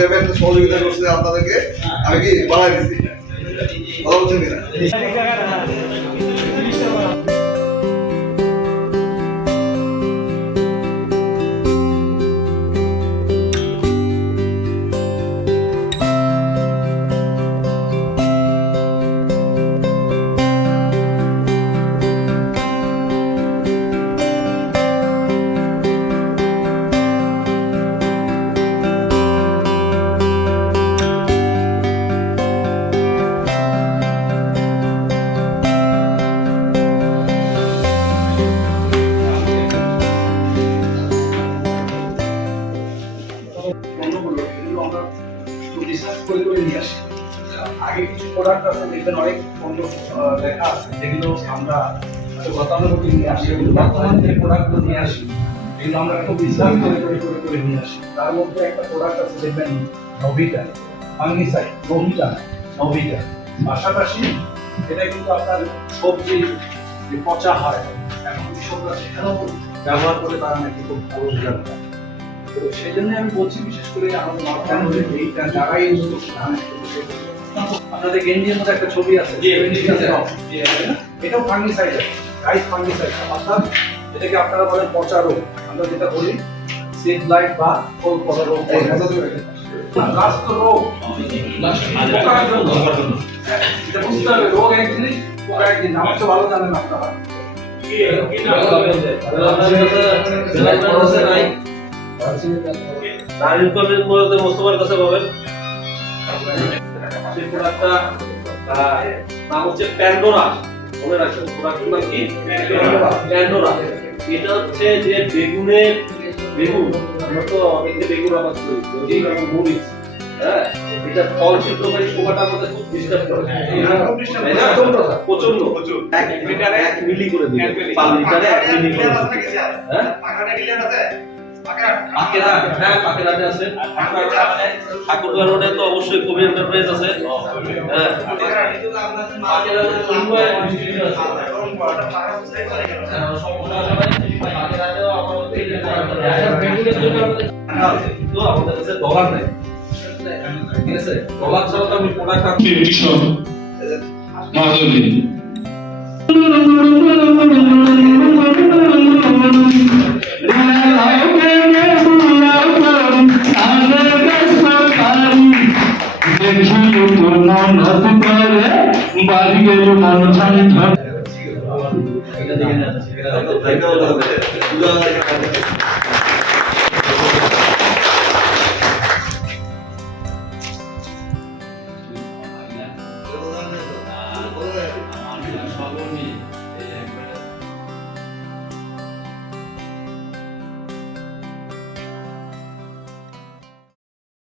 Payment সহযোগিতা করছে আপনাদেরকে, আমি কি বাড়াই দিচ্ছি, কথা বলছেন কিনা? আগে কিছু প্রোডাক্ট আছে দেখবেন অনেক পণ্য লেখা আছে যেগুলো আমরা গতানুগতিক নিয়ে আসি, বর্তমান যে প্রোডাক্টগুলো নিয়ে আসি এগুলো আমরা খুব রিসার্চ করে নিয়ে আসি। তার মধ্যে একটা প্রোডাক্ট আছে দেখবেন নভিটা, ফাঙ্গিসাইড, নভিটা। পাশাপাশি এটা কিন্তু আপনার সবজি যে পচা হয় এখন কৃষকরা সেখানেও ব্যবহার করে তারা নাকি খুব ভালো রেজাল্ট পায়। তো সেই জন্য আমি বলছি বিশেষ করে আমাদের মাধ্যমে এইটা যারাই ইউজ করছে আপনাদের গেঞ্জির মধ্যে একটা ছবি আছে, এটাও ফাঙ্গিসাইড, রাইস ফাঙ্গিসাইড, অর্থাৎ এটাকে আপনারা বলেন পচা রোগ, আমরা যেটা বলি সিড লাইট বা ফল পচা রোগ। লাস্ট রোগ এটা বুঝতে হবে, রোগ এক জিনিস পোকা এক জিনিস, আমার তো ভালো জানেন আপনারা। মোস্তফার কাছে পাবেন সেই প্রোডাক্টটা নাম হচ্ছে প্যান্ডোরা। মনে রাখবেন প্রোডাক্টের নাম কি? প্যান্ডোরা। এটা হচ্ছে যে বেগুন আমরা তো অনেকে বেগুন আবাদ করি, যদি মরিচ, হ্যাঁ, এটা ফল ছিদ্রকারী পোকাটা আমাদের খুব ডিস্টার্ব করে, প্রচন্ড। 1 লিটারে 1 মিলি করে দিবেন, 5 লিটারে 1 মিলি করে, হ্যাঁ পাকেরাটে আছে, ঠাকুরগাঁ রোডে তো অবশ্যই কবি এন্টারপ্রাইজ আছে, হ্যাঁ পাকেরাটে তো আমাদের কাছে ডলার নেই, ঠিক আছে? ডলার ছাড়া তো আমি প্রোডাক্ট মাধুরী বাড়ি গেল মন এটা দেখে না,